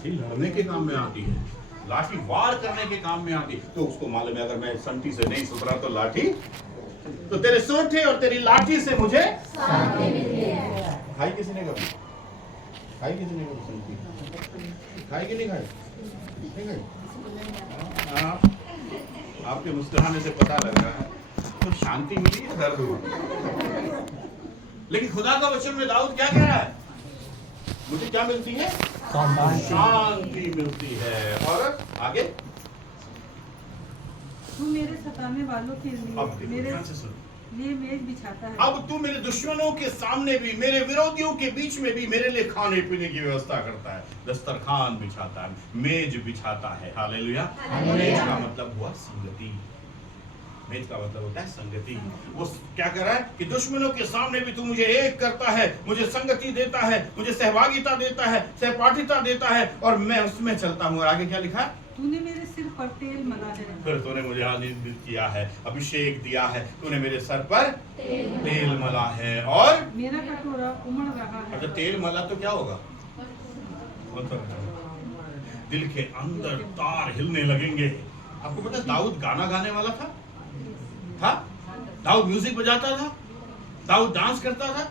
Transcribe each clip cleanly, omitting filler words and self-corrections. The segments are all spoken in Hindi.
लाठी लड़ने के काम में आती है, लाठी वार करने के काम में आती। तो उसको मालूम है अगर मैं संटी से नहीं सुधरा तो लाठी, तो तेरे सोठे और तेरी लाठी से मुझे खाई किसी ने कभी, खाई किसी ने कभी संटी खाई कि नहीं खाई? नहीं खाई। आपके मुस्कुराने से पता लग रहा है तो शांति मिली है, दर्द हुआ। लेकिन खुदा का वचन में दाऊद क्या कह रहा है? मुझे क्या मिलती है? शांति मिलती है। और आगे, तू मेरे सताने वालों के लिए मेरे लिए मेज बिछाता है। अब तू मेरे दुश्मनों के सामने भी, मेरे विरोधियों के बीच में भी मेरे लिए खाने पीने की व्यवस्था करता है। दस्तरखान बिछाता है, मेज बिछाता है। हालेलुया। मेज का मतलब हुआ संगति, मेज का मतलब होता है संगति। वो क्या कर रहा है कि दुश्मनों के सामने भी तू मुझे एक करता है, मुझे संगति देता है, मुझे सहभागिता देता है, सहपाठिता देता है, और मैं उसमें चलता हूँ। और आगे क्या लिखा है? तूने मेरे सिर पर तेल मला है। फिर तूने मुझे आनंदित किया है, अभिषेक दिया है, तूने मेरे सर पर तेल मला है, और मेरा कटोरा उमड़ रहा है। अच्छा, तेल मला तो क्या होगा? दिल के अंदर तार हिलने लगेंगे। आपको पता है दाऊद गाना गाने वाला था? दाऊद म्यूजिक बजाता था, दाऊद डांस करता था।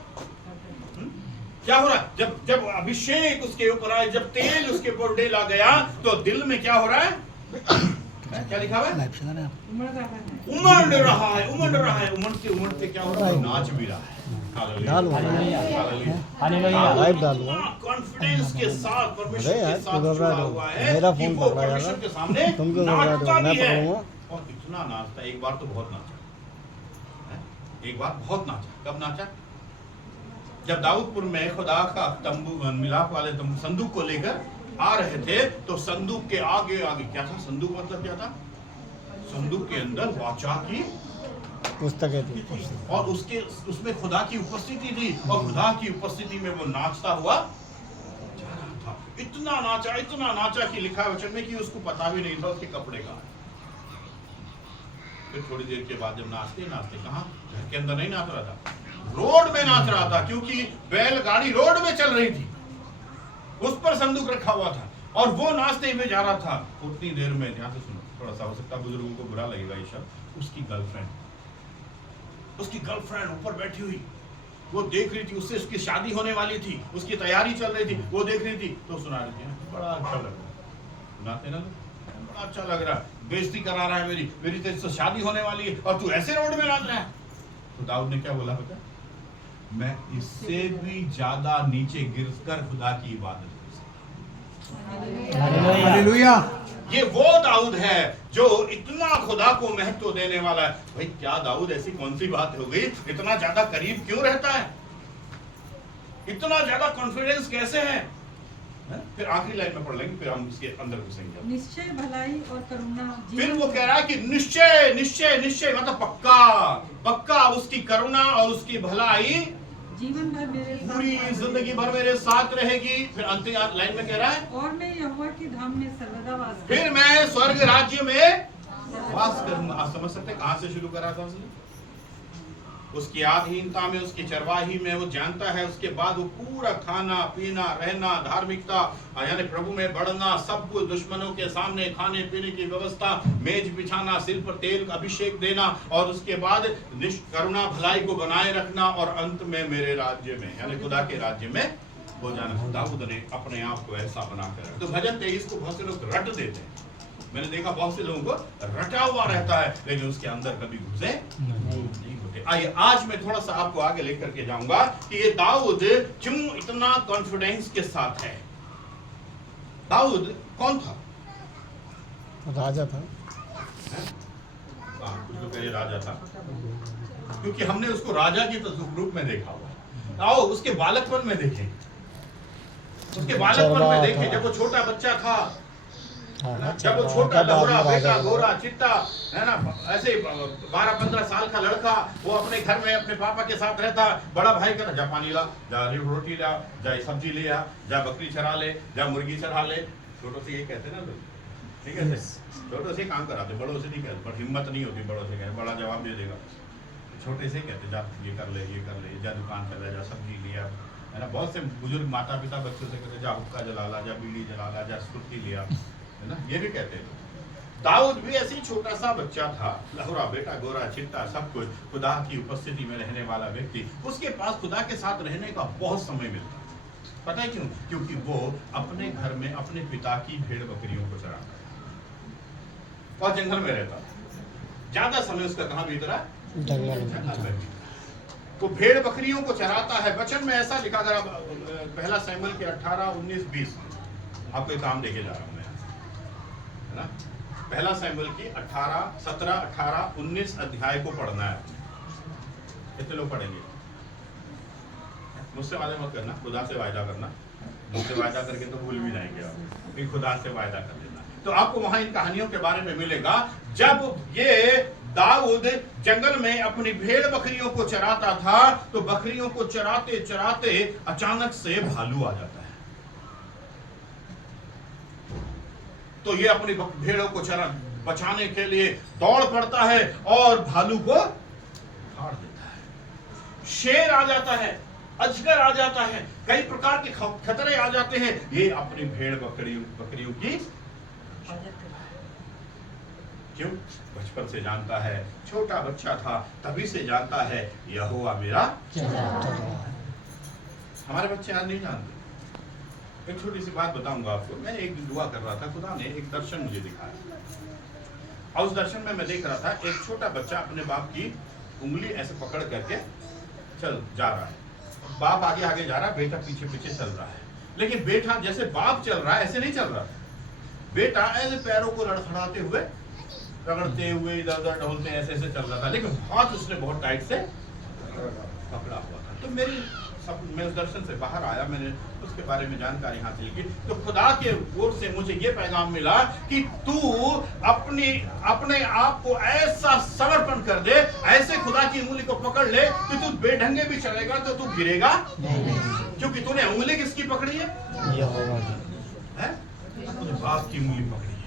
क्या हो रहा है? जब अभिषेक उसके ऊपर आए, जब तेल उसके ऊपर डेला गया, तो दिल में क्या हो रहा है? क्या लिखा हुआ है? उमड़ रहा है, उमड़ रहा है, उमड़ रहा है। उमड़ते क्या हो रहा है? नाच भी रहा है। कॉन्फिडेंस के साथ परमेश्वर के साथ जुड़ा हुआ है कि वो परमेश्वर के सामने नाचता भी है। और इतना नाचता, एक बार तो बहुत नाचा, एक बार बहुत नाचा। कब नाचा? जब दाऊदपुर में खुदा का तंबू, मिलाप वाले तंबू, संदूक को लेकर आ रहे थे, तो संदूक के आगे आगे क्या था? संदूक मतलब क्या था? संदूक के अंदर वाचा की पुस्तकें थी, और उसमें खुदा की उपस्थिति थी, और खुदा की उपस्थिति में वो नाचता हुआ जा रहा था। इतना नाचा कि लिखा है वचन में कि उसको पता भी नहीं था उसके कपड़े का। फिर थोड़ी देर के बाद जब नाचते कहाँ? घर के अंदर नहीं नाच रहा था, रोड में नाच रहा था, क्योंकि बैलगाड़ी रोड में चल रही थी, उस पर संदूक रखा हुआ था, और वो नाचते हुए जा रहा था। उतनी देर में, ध्यान से सुनो, थोड़ा सा हो सकता है बुजुर्गों को बुरा लगेगा ये शब्द, उसकी गर्लफ्रेंड ऊपर बैठी हुई, वो देख रही थी, उससे उसकी शादी होने वाली थी, उसकी तैयारी चल रही थी, वो देख रही थी, तो सुना रही थी, बड़ा अच्छा लग रहा है, सुनाते ना, बड़ा अच्छा लग रहा है, बेइज्जती करा रहा है मेरी तो शादी होने वाली है, और तू ऐसे रोड में नाच रहा है। तो दाऊद ने क्या बोला पता? मैं इससे भी ज्यादा नीचे गिरकर खुदा की इबादत कर। हालेलुया। ये वो दाऊद है जो इतना खुदा को महत्व देने वाला है। भाई क्या दाऊद, ऐसी कौन सी बात हो गई? इतना ज्यादा करीब क्यों रहता है? इतना ज्यादा कॉन्फिडेंस कैसे है? फिर आखिरी लाइन में पढ़ लेंगे, फिर हम इसके अंदर घुसेंगे। निश्चय भलाई और करुणा, फिर वो कह रहा है कि निश्चय निश्चय निश्चय मतलब पक्का उसकी करुणा और उसकी भलाई जीवन भर मेरे साथ, पूरी जिंदगी भर मेरे साथ रहेगी। फिर अंतिम लाइन में कह रहा है, और मैं यहोवा की धाम में सर्वदा वास करूंगा। फिर मैं स्वर्ग राज्य में वास करूंगा। आप समझ सकते कहां से शुरू करा था उसने? उसकी आधीनता में, उसकी चरवाही में वो जानता है। उसके बाद वो पूरा खाना पीना, रहना, धार्मिकता, यानी प्रभु में बढ़ना, सब कुछ, दुश्मनों के सामने खाने पीने की व्यवस्था, मेज बिछाना, सिर पर तेल का अभिषेक देना, और उसके बाद करुणा भलाई को बनाए रखना, और अंत में मेरे राज्य में, यानी खुदा के राज्य में वो जाना। दाऊद ने अपने आप को ऐसा बनाकर, तो भजन 23 को बहुत से लोग रट देते हैं। मैंने देखा बहुत से लोगों को रटा हुआ रहता है, लेकिन उसके अंदर कभी घुसे नहीं होते। आइए आज मैं थोड़ा सा आपको आगे लेकर के जाऊंगा कि ये दाऊद क्यों इतना कॉन्फिडेंस के साथ है। दाऊद कौन था? राजा था। कुछ लोग कह रहे राजा था, क्योंकि हमने उसको राजा के रूप में देखा हुआ। आओ उसके बालकपन में देखें, उसके बालकपन में देखें, जब वो छोटा बच्चा था, जब वो छोटा लहुरा बेटा गोरा चिट्टा है ना, ऐसे 12-15 साल का लड़का, वो अपने घर में अपने पापा के साथ रहता। बड़ा भाई कहता जा पानी ला, जा रोटी ला, जा सब्जी ले आ, जा बकरी चरा ले, जा मुर्गी चरा ले। छोटों से ये कहते ना लोग, ठीक है, छोटों से काम कराते, बड़ों से नहीं कहते। पर हिम्मत नहीं होती बड़ों से कहते, बड़ा जवाब दे देगा। छोटे से कहते जा ये कर ले, जा दुकान चला, जा सब्जी लिया, है ना। बहुत से बुजुर्ग माता पिता बच्चों से कहते जा हुक्का जला ला, जा बीड़ी जला ला, जा स्फूर्ति लिया, है ना, ये भी कहते थे। दाऊद भी ऐसे ही छोटा सा बच्चा था, लहुरा बेटा, गोरा चिट्टा, सब कुछ, खुदा की उपस्थिति में रहने वाला व्यक्ति। उसके पास खुदा के साथ रहने का बहुत समय मिलता। पता है क्यों? क्योंकि वो अपने घर में अपने पिता की भेड़ बकरियों को चराता और जंगल में रहता था। ज्यादा समय उसका कहाँ बीत रहा? जंगल में। तो भेड़ बकरियों को चराता है। वचन में ऐसा लिखा, अगर आप पहला शमूएल के 18, 19, 20 आपको एक काम देके जा रहा हूं मैं, है ना। पहला शमूएल की 17, 18, 19 अध्याय को पढ़ना है। कितने लोग पढ़ेंगे? मुझसे वादा मत करना, खुदा से वायदा करना। मुझसे वायदा करके तो भूल भी जाएंगे आप, फिर खुदा से वायदा कर लेना। तो आपको वहां इन कहानियों के बारे में मिलेगा। जब ये दाऊद जंगल में अपनी भेड़ बकरियों को चराता था, तो बकरियों को चराते चराते अचानक से भालू आ जाता है। तो ये अपनी भेड़ों को बचाने के लिए दौड़ पड़ता है और भालू को फाड़ देता है। शेर आ जाता है, अजगर आ जाता है, कई प्रकार के खतरे आ जाते हैं। ये अपनी भेड़ बकरियों की क्यों? बचपन से जानता है, छोटा बच्चा था तभी से जानता है यहोवा मेरा। हमारे बच्चे आज नहीं जानते। एक छोटी सी बात बताऊंगा आपको। मैं एक दिन दुआ कर रहा था, खुदा ने एक दर्शन मुझे दिखाया और उस दर्शन में मैं देख रहा था एक छोटा बच्चा अपने बाप की उंगली ऐसे पकड़ करके चल जा रहा है। बाप आगे आगे जा रहा है, बेटा पीछे पीछे चल रहा है। लेकिन बेटा जैसे बाप चल रहा है ऐसे नहीं चल रहा। बेटा ऐसे पैरों को लड़खड़ाते हुए, रगड़ते हुए, इधर उधर ढोलते ऐसे ऐसे चल रहा था, लेकिन हाथ उसने बहुत टाइट से पकड़ा हुआ था। तो मैं उस दर्शन से बाहर आया, मैंने उसके बारे में जानकारी हासिल की। तो खुदा के ओर से मुझे ये पैगाम मिला कि तू अपने आप को ऐसा समर्पण कर दे, ऐसे खुदा की उंगली को पकड़ ले कि तू बेढंगे भी चलेगा तो तू गिरेगा नहीं, क्योंकि तूने उंगली किसकी पकड़ी है? अपने बाप की उंगली पकड़ी है।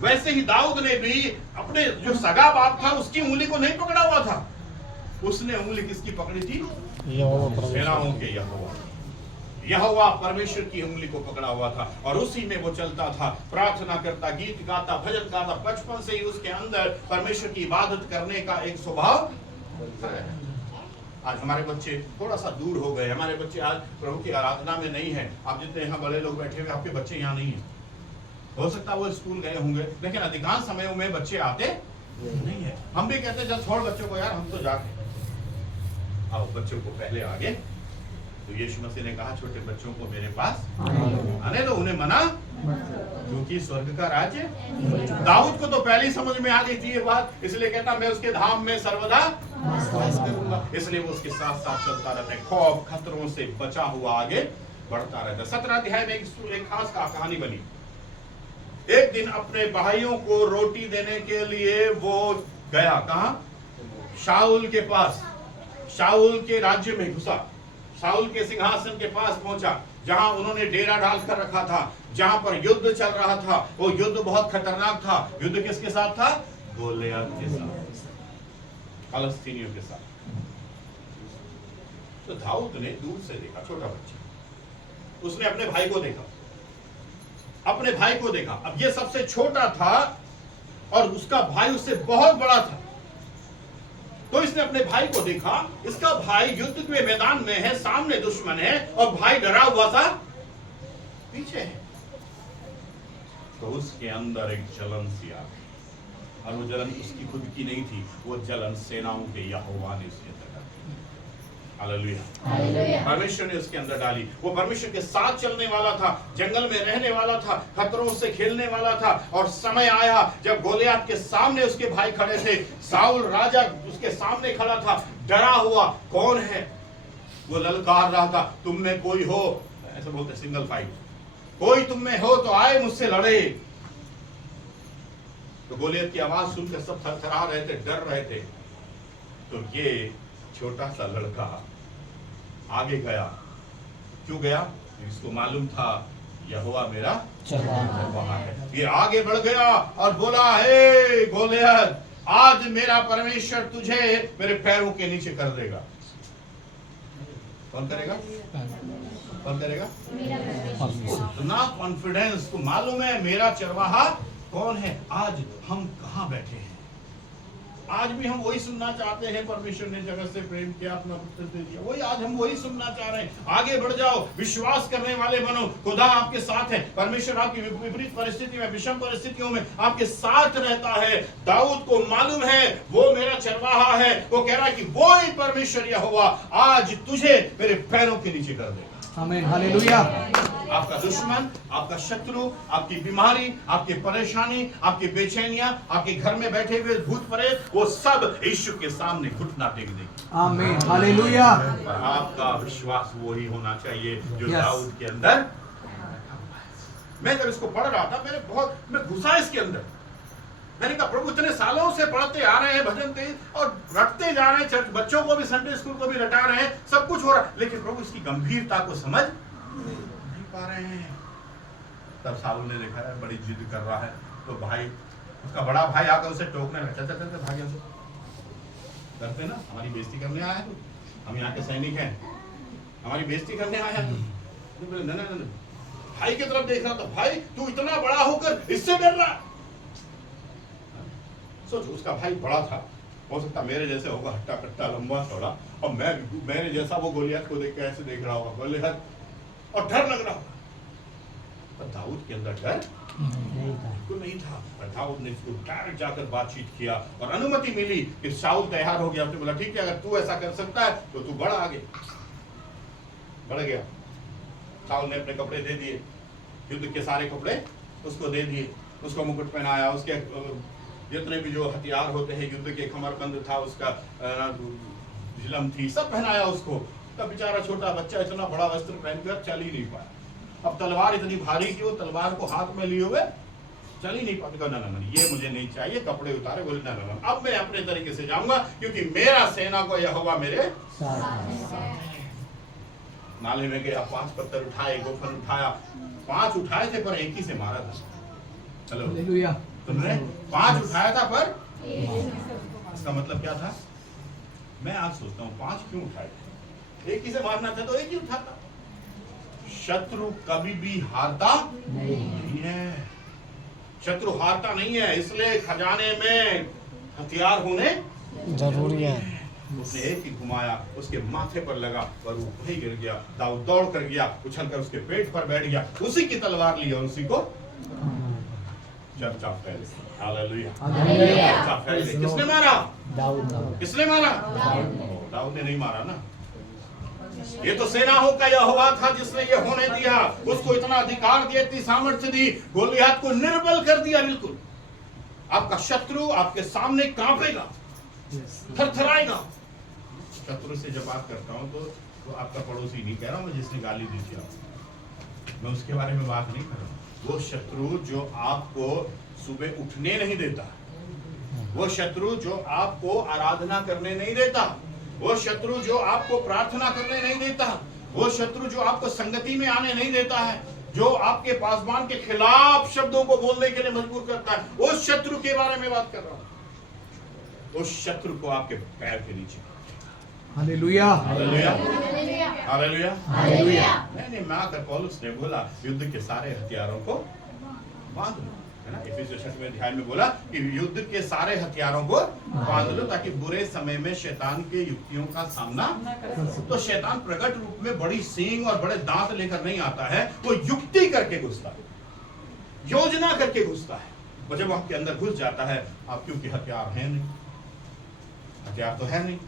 वैसे ही दाऊद ने भी अपने जो सगा बाप था उसकी उंगली को नहीं पकड़ा हुआ था। उसने उंगली किसकी पकड़ी थी? सेनाओं के यहोवा परमेश्वर की उंगली को पकड़ा हुआ था और उसी में वो चलता था, प्रार्थना करता, गीत गाता, भजन गाता। बचपन से ही उसके अंदर परमेश्वर की इबादत करने का एक स्वभाव। आज हमारे बच्चे थोड़ा सा दूर हो गए। हमारे बच्चे आज प्रभु की आराधना में नहीं है। आप जितने यहाँ बड़े लोग बैठे हुए, आपके बच्चे यहाँ नहीं है। हो सकता है वो स्कूल गए होंगे, लेकिन अधिकांश समयों में बच्चे आते नहीं है। हम भी कहते हैं जब छोड़ बच्चों को, यार हम तो जाते। आओ बच्चों को पहले आगे। तो यीशु मसीह ने कहा छोटे बच्चों को मेरे पास आने दो, उन्हें मना, क्योंकि स्वर्ग का राज्य। दाऊद को तो पहले ही समझ में आ गई थी ये बात, इसलिए कहता मैं उसके धाम में सर्वदा वास करूंगा। इसलिए वो उसके साथ साथ चलता रहता है, खौफ खतरों से बचा हुआ आगे बढ़ता रहता है। 17 अध्याय में एक खास कहानी बनी। एक दिन अपने भाइयों को रोटी देने के लिए वो गया, कहां? शाऊल के पास। शाऊल के राज्य में घुसा, शाऊल के सिंहासन के पास पहुंचा, जहां उन्होंने डेरा डाल कर रखा था, जहां पर युद्ध चल रहा था। वो युद्ध बहुत खतरनाक था। युद्ध किसके साथ था? गोलियत के साथ, फलस्तीनियों के साथ। तो दाऊद ने दूर से देखा, छोटा बच्चा, उसने अपने भाई को देखा, अपने भाई को देखा। अब ये सबसे छोटा था और उसका भाई उससे बहुत बड़ा था। तो इसने अपने भाई को देखा, इसका भाई युद्ध के मैदान में है, सामने दुश्मन है और भाई डरा हुआ था पीछे है। तो उसके अंदर एक जलन सी आ गई, और वो जलन उसकी खुद की नहीं थी, वो जलन सेनाओं के यहोवा ने उसके अंदर डाली। हालेलुया। परमेश्वर ने उसके अंदर डाली। वो परमेश्वर के साथ चलने वाला था, जंगल में रहने वाला था, खतरों से खेलने वाला था। और समय आया जब गोलियत के सामने उसके भाई खड़े थे, साउल राजा उसके सामने खड़ा था, डरा हुआ। कौन है? वो ललकार रहा था, तुम में कोई हो, ऐसे बोलते सिंगल फाइट, कोई तुम में हो तो आए मुझसे लड़े। तो गोलियत की आवाज सुनकर सब थरथरा रहे थे, डर रहे थे। तो ये छोटा सा लड़का आगे गया। क्यों गया? इसको मालूम था यहोवा मेरा चरवाहा है। ये आगे बढ़ गया और बोला, हे गोलियत, आज मेरा परमेश्वर तुझे मेरे पैरों के नीचे कर देगा। कौन करेगा? कौन करेगा? इतना कॉन्फिडेंस को मालूम है मेरा चरवाहा कौन है। आज हम कहाँ बैठे हैं? आज भी हम वही सुनना चाहते हैं, परमेश्वर ने जगत से प्रेम किया, अपना पुत्र दे दिया, वही आज हम वही सुनना चाह रहे हैं। आगे बढ़ जाओ, विश्वास करने वाले बनो, खुदा आपके साथ है। परमेश्वर आपकी विपरीत परिस्थिति में, विषम परिस्थितियों में आपके साथ रहता है। दाऊद को मालूम है वो मेरा चरवाहा है। वो कह रहा है कि वो ही परमेश्वर यहोवा आज तुझे मेरे पैरों के नीचे कर देगा। आमीन, हालेलुया। आपका दुश्मन, आपका शत्रु, आपकी बीमारी, आपकी परेशानी, आपकी बेचैनियां, आपके घर में बैठे हुए भूत प्रेत, वो सब यीशु के सामने घुटना टेक देंगे। आमीन, हालेलुया। और आपका विश्वास वो ही होना चाहिए जो दाऊद के अंदर। मैं जब इसको पढ़ रहा था मैं घुसा इसके अंदर। मैंने कहा प्रभु इतने सालों से पढ़ते आ रहे हैं भजन तेज और रटते जा रहे हैं, चर्च बच्चों को भी संडे स्कूल को भी रटा रहे हैं, सब कुछ हो रहा है, लेकिन प्रभु इसकी गंभीरता को समझ नहीं पा रहे हैं। तब सालू ने देखा है बड़ी जिद कर रहा है, तो भाई उसका बड़ा भाई आकर उसे टोकने लगा, चल चल भाग यहाँ से। करते ना, हमारी बेइज्जती करने आया है, हम यहाँ के सैनिक हैं, हमारी बेइज्जती करने आया है। नहीं, भाई की तरफ देख रहा था, भाई तू इतना बड़ा होकर इससे डर रहा। सोचो उसका भाई बड़ा था, हो सकता मेरे जैसे होगा, हट्टा कट्टा लंबा चौड़ा, और मैं मेरे जैसा वो गोलियत को देख के ऐसे देख रहा होगा, गोलियत, और डर लग रहा होगा। पर दाऊद के अंदर डर बिल्कुल नहीं था। पर दाऊद ने इसको डायरेक्ट जाकर बातचीत किया और अनुमति मिली कि शाऊल तैयार हो गया। उसने बोला ठीक है, अगर तू ऐसा कर सकता है तो तू बढ़ आगे। बढ़ गया। शाऊल ने अपने कपड़े दे दिए, युद्ध के सारे कपड़े उसको दे दिए, उसको मुकुट पहनाया, उसके जितने भी जो हथियार होते हैं युद्ध के, कमरबंद था उसका, झिलम थी, सब पहनाया उसको। तब बेचारा छोटा बच्चा इतना बड़ा वस्त्र पहनकर चल ही नहीं पाया। अब तलवार इतनी भारी कि वो तलवार को हाथ में लिए हुए चल ही नहीं पाता। ना ना ये मुझे नहीं चाहिए, कपड़े उतारे, बोले ना ना अब मैं अपने तरीके से जाऊंगा क्योंकि मेरा सेना को यहोवा मेरे नाले में गया, 5 पत्थर उठाए, गोफन उठाया, 5 उठाए थे पर एक ही से मारा था। चलो तुमने 5 उठाया था पर इसका मतलब क्या था? मैं आज सोचता हूँ 5 क्यों उठाए थे? एक ही से मारना था तो एक ही उठाता। शत्रु कभी भी हारता नहीं है। शत्रु हारता नहीं है, इसलिए खजाने में हथियार होने जरूरी है। उसने एक ही घुमाया, उसके माथे पर लगा और वो वहीं गिर गया। दाऊद दौड़ कर गया, उछलकर उसके पेट पर बैठ गया, उसी की तलवार ली और उसी को चर्चा फैल गई। हालेलुया, चर्चा फैल गई। किसने मारा? दाऊद। किसने मारा? दाऊद ने नहीं मारा ना, ये तो सेनाओं का यहोवा था जिसने ये होने दिया। उसको इतना अधिकार दिया, इतनी सामर्थ्य दी, गोलियत को निर्बल कर दिया। बिल्कुल आपका शत्रु आपके सामने कांपेगा, थरथराएगा। शत्रु से जब बात करता हूं तो आपका पड़ोसी नहीं कह रहा हूं मैं, जिसने गाली दी थी आपको, मैं उसके बारे में बात नहीं कर रहा हूं। वो शत्रु जो आपको सुबह उठने नहीं देता, वो शत्रु जो आपको आराधना करने नहीं देता, वो शत्रु जो आपको प्रार्थना करने नहीं देता, वो शत्रु जो आपको संगति में आने नहीं देता है, जो आपके पासवान के खिलाफ शब्दों को बोलने के लिए मजबूर करता है, उस शत्रु के बारे में बात कर रहा हूं। उस शत्रु को आपके पैर के नीचे। Hallelujah, hallelujah, hallelujah, hallelujah. नहीं, मैं आकर पौलुस ने बोला युद्ध के सारे हथियारों को बांध लो, है ना। इफिसियों 6वें अध्याय में बोला कि युद्ध के सारे हथियारों को बांध लो ताकि बुरे समय में शैतान के युक्तियों का सामना। तो शैतान प्रकट रूप में बड़ी सींग और बड़े दांत लेकर नहीं आता है, वो युक्ति करके घुसता है, योजना करके घुसता है। और जब आपके अंदर घुस जाता है, आप क्योंकि हथियार है नहीं, हथियार तो है नहीं,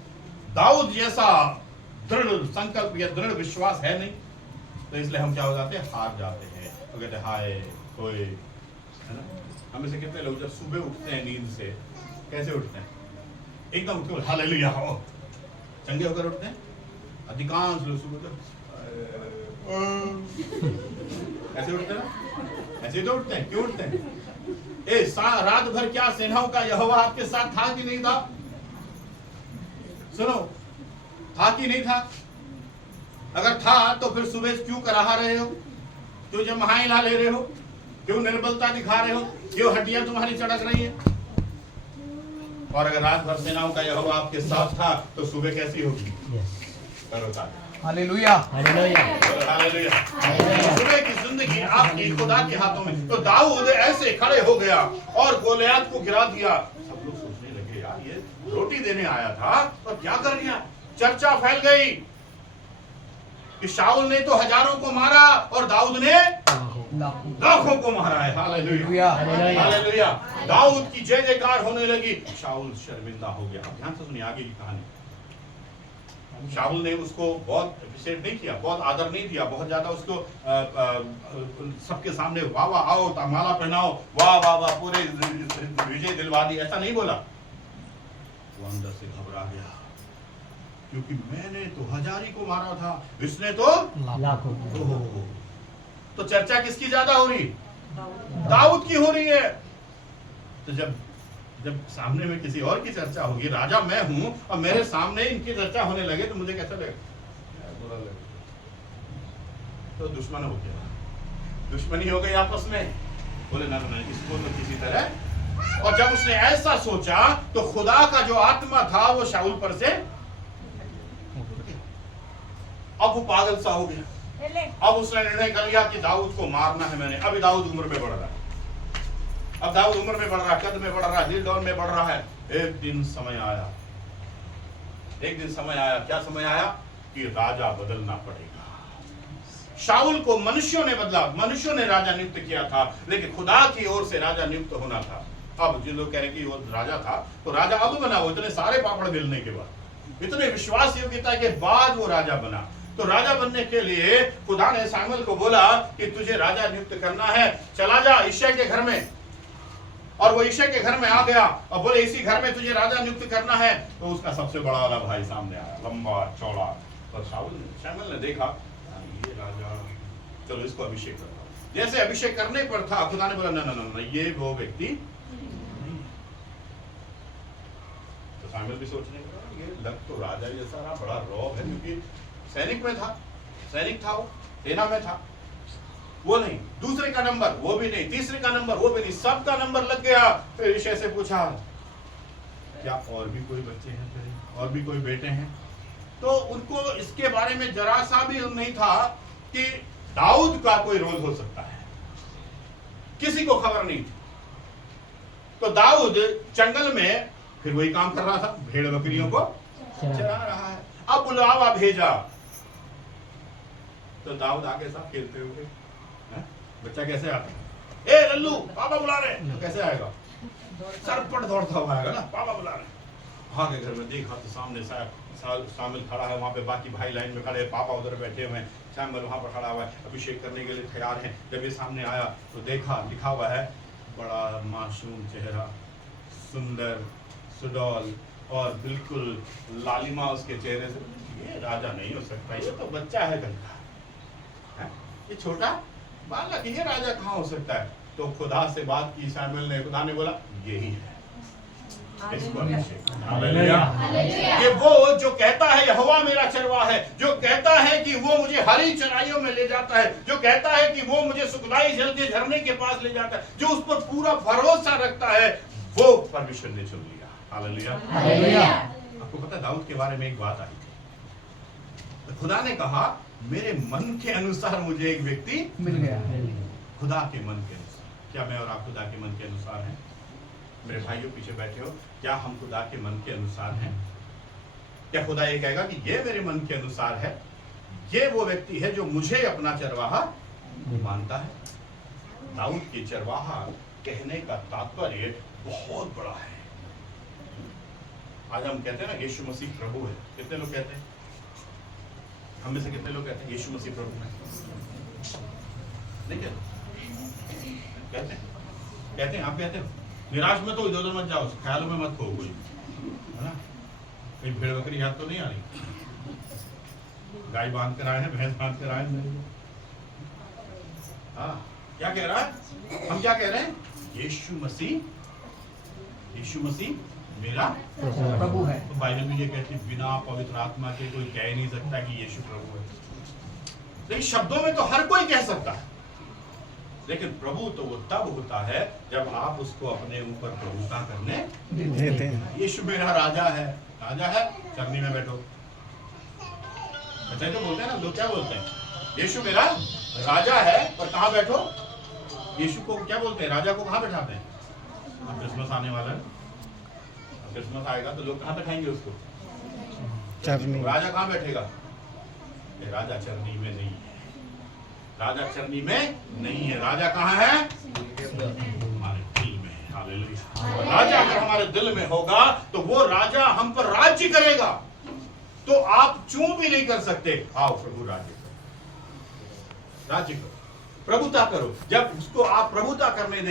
दाऊद जैसा दृढ़ संकल्प या दृढ़ विश्वास है नहीं, तो इसलिए हम क्या हो जाते हैं? हार जाते हैं। तो कहते हैं हाय होए, है ना। हम इसे कितने लोग जब सुबह उठते हैं नींद से, कैसे उठते हैं? एकदम उठ के हालेलुया हो चंगे होकर उठते हैं। अधिकांश लोग सुबह ऐसे उठते हैं, ऐसे तो उठते हैं। क्यों उठते हैं? रात भर क्या सेनाओं का यहोवा आपके साथ था कि नहीं था? सुनो, था कि नहीं था? अगर था तो फिर सुबह क्यों कराहा रहे हो? क्यों जमाई ला ले रहे हो? क्यों निर्बलता दिखा रहे हो? क्यों हड्डियां तुम्हारी चढ़क रही है? और अगर रात भर सेनाओं का यहोवा आपके साथ था तो सुबह कैसी होगी? तरोताजा। Hallelujah hallelujah. सुबह की जिंदगी आपकी खुदा के हाथों में। तो दाऊद ऐसे खड़े हो गया और गोलियत को गिरा दिया। सब लोग सोचने लगे यार ये रोटी देने आया था और क्या कर दिया। चर्चा फैल गई कि शाऊल ने तो हजारों को मारा और दाऊद ने लाखों को मारा है। Hallelujah hallelujah. दाऊद की जय जयकार होने लगी। शाऊल शर्मिंदा हो गया। अब ध्यान से सुनिए आगे की कहानी। शाऊल ने उसको बहुत अप्रिशिएट नहीं किया, बहुत आदर नहीं दिया, बहुत ज्यादा उसको सबके सामने वाह वाह आओ माला पहनाओ, वाह वाह वाह पूरे विजय दिलवा दी, ऐसा नहीं बोला। वो अंदर से घबरा गया क्योंकि मैंने तो हजारी को मारा था, इसने तो लाखों। तो चर्चा किसकी ज्यादा हो रही? दाऊद की हो रही है। तो जब सामने में किसी और की चर्चा होगी, राजा मैं हूं और मेरे सामने इनकी चर्चा होने लगे तो मुझे कैसा लगेगा? बुरा लगेगा। तो दुश्मन हो गया, दुश्मनी हो गई आपस में। बोले ना इसको तो किसी तरह। और जब उसने ऐसा सोचा तो खुदा का जो आत्मा था वो शाऊल पर से अब वो पागल सा हो गया। अब उसने निर्णय कर लिया कि दाऊद को मारना है मैंने। अभी दाऊद उम्र में बढ़ रहा है, अब दाऊद उम्र में बढ़ रहा है, कद में बढ़ रहा है, दिल डौल में बढ़ रहा है। एक दिन समय आया, क्या समय आया कि राजा बदलना पड़ेगा। शाऊल को मनुष्यों ने बदला, मनुष्यों ने राजा नियुक्त किया था, लेकिन खुदा की ओर से राजा नियुक्त होना था। अब जिन लोग कह रहे कि वो राजा था तो राजा अब बना, वो इतने सारे पापड़ बेलने के बाद, इतने विश्वास योग्यता के बाद वो राजा बना। तो राजा बनने के लिए खुदा ने शामूएल को बोला कि तुझे राजा नियुक्त करना है, चला जा यिशै के घर में। और वो यिशै के घर में आ गया और बोले इसी घर में तुझे राजा नियुक्त करना है। तो उसका सबसे बड़ा वाला भाई सामने आया, लंबा चौड़ा। और शामूएल ने देखा ये राजा, चलो इसको अभिषेक करता। जैसे अभिषेक करने पर था खुदा ने बोला ना ये वो व्यक्ति नहीं। तो शामूएल भी सोचने लगा ये लग तो राजा जैसा रहा, बड़ा रौब है, क्योंकि सैनिक था वो, सेना में था। वो नहीं, दूसरे का नंबर वो भी नहीं, तीसरे का नंबर वो भी नहीं, सबका नंबर लग गया। फिर यिशै से पूछा क्या और भी कोई बच्चे हैं तेरे, और भी कोई बेटे हैं? तो उनको इसके बारे में जरा सा भी नहीं था कि दाऊद का कोई रोल हो सकता है, किसी को खबर नहीं थी। तो दाऊद जंगल में फिर वही काम कर रहा था, भेड़ बकरियों को चरा रहा है। अब बुलावा भेजा तो दाऊद आगे साथ खेलते हुए, बच्चा कैसे आता है? ए लल्लू पापा बुला रहे, तो कैसे आएगा? सरपट दौड़ता हुआ आएगा ना, पापा बुला रहे। भागे घर में, देखा तो सामने शामिल खड़ा है, वहां पे बाकी भाई लाइन में खड़े, पापा उधर बैठे हुए हैं, शामिल वहां पर खड़ा हुआ है, अभिषेक करने के लिए तैयार है। जब ये सामने आया तो देखा लिखा हुआ है बड़ा मासूम चेहरा, सुंदर सुडौल और बिल्कुल लालिमा उसके चेहरे से। ये राजा नहीं हो सकता, ये तो बच्चा है गंदा, ये छोटा बालक, ये राजा कहाँ हो सकता है? तो खुदा से बात की शामूएल ने, खुदा ने बोला यही है, इसको अभिषेक। हालेलुया। ये वो जो कहता है यहोवा मेरा चरवाहा है, जो कहता है कि वो मुझे हरी चराइयों में ले जाता है, जो कहता है कि वो मुझे सुखदाई जल के झरने के पास ले जाता है, जो उस पर पूरा भरोसा रखता है, वो परमेश्वर ने चुन लिया। हालेलुया। आपको पता है दाऊद के बारे में एक बात आई थी, तो खुदा ने कहा मेरे मन के अनुसार मुझे एक व्यक्ति मिल गया। खुदा के मन के अनुसार। क्या मैं और आप खुदा के मन के अनुसार हैं? मेरे भाइयों पीछे बैठे हो, क्या हम खुदा के मन के अनुसार हैं? क्या खुदा ये कहेगा कि ये मेरे मन के अनुसार है, ये वो व्यक्ति है जो मुझे अपना चरवाहा मानता है? दाऊद के चरवाहा कहने का तात्पर्य बहुत बड़ा है। आज हम कहते हैं ना यीशु मसीह प्रभु है, कितने लोग कहते हैं? हम में से कितने लोग कहते हैं यीशु मसीह प्रभु है? नहीं कहते हैं आप कहते हो? निराश में तो इधर उधर मत जाओ, ख्यालों में मत खो कोई, है ना? कोई भेड़ बकरी याद तो नहीं आ रही? गाय बांध कर आए हैं, भैंस बांध कर आए हैं। हाँ, क्या कह रहा है? हम क्या कह रहे हैं? यीशु मसीह मेरा प्रभु है। तो बाइबल में ये कहती है बिना पवित्र आत्मा के कोई कह नहीं सकता कि यीशु प्रभु है। लेकिन शब्दों में तो हर कोई कह सकता है, लेकिन प्रभु तो वो तब होता है जब आप उसको अपने ऊपर प्रभुता करने देते हैं। यीशु मेरा राजा है, चरनी में बैठो, अच्छा ये तो बोलते हैं ना, लोग क्या बोलते हैं, यीशु मेरा राजा है, पर कहाँ बैठो, यीशु को क्या बोलते हैं, राजा को कहाँ बैठाते हैं। अब क्रिसमस आने वाला है, अब क्रिसमस आएगा तो लोग कहाँ बैठाएंगे उसको, चरनी। राजा कहाँ बैठेगा, ये राजा चरनी में नहीं है, राजा चरनी में नहीं है, राजा कहाँ है, हमारे दिल में है। हालेलुया। राजा अगर हमारे दिल में होगा तो वो राजा हम पर राज्य करेगा, तो आप चूं भी नहीं कर सकते। आओ प्रभु राज्य करो, राज्य करो, प्रभुता करो। जब उसको आप प्रभुता करने दें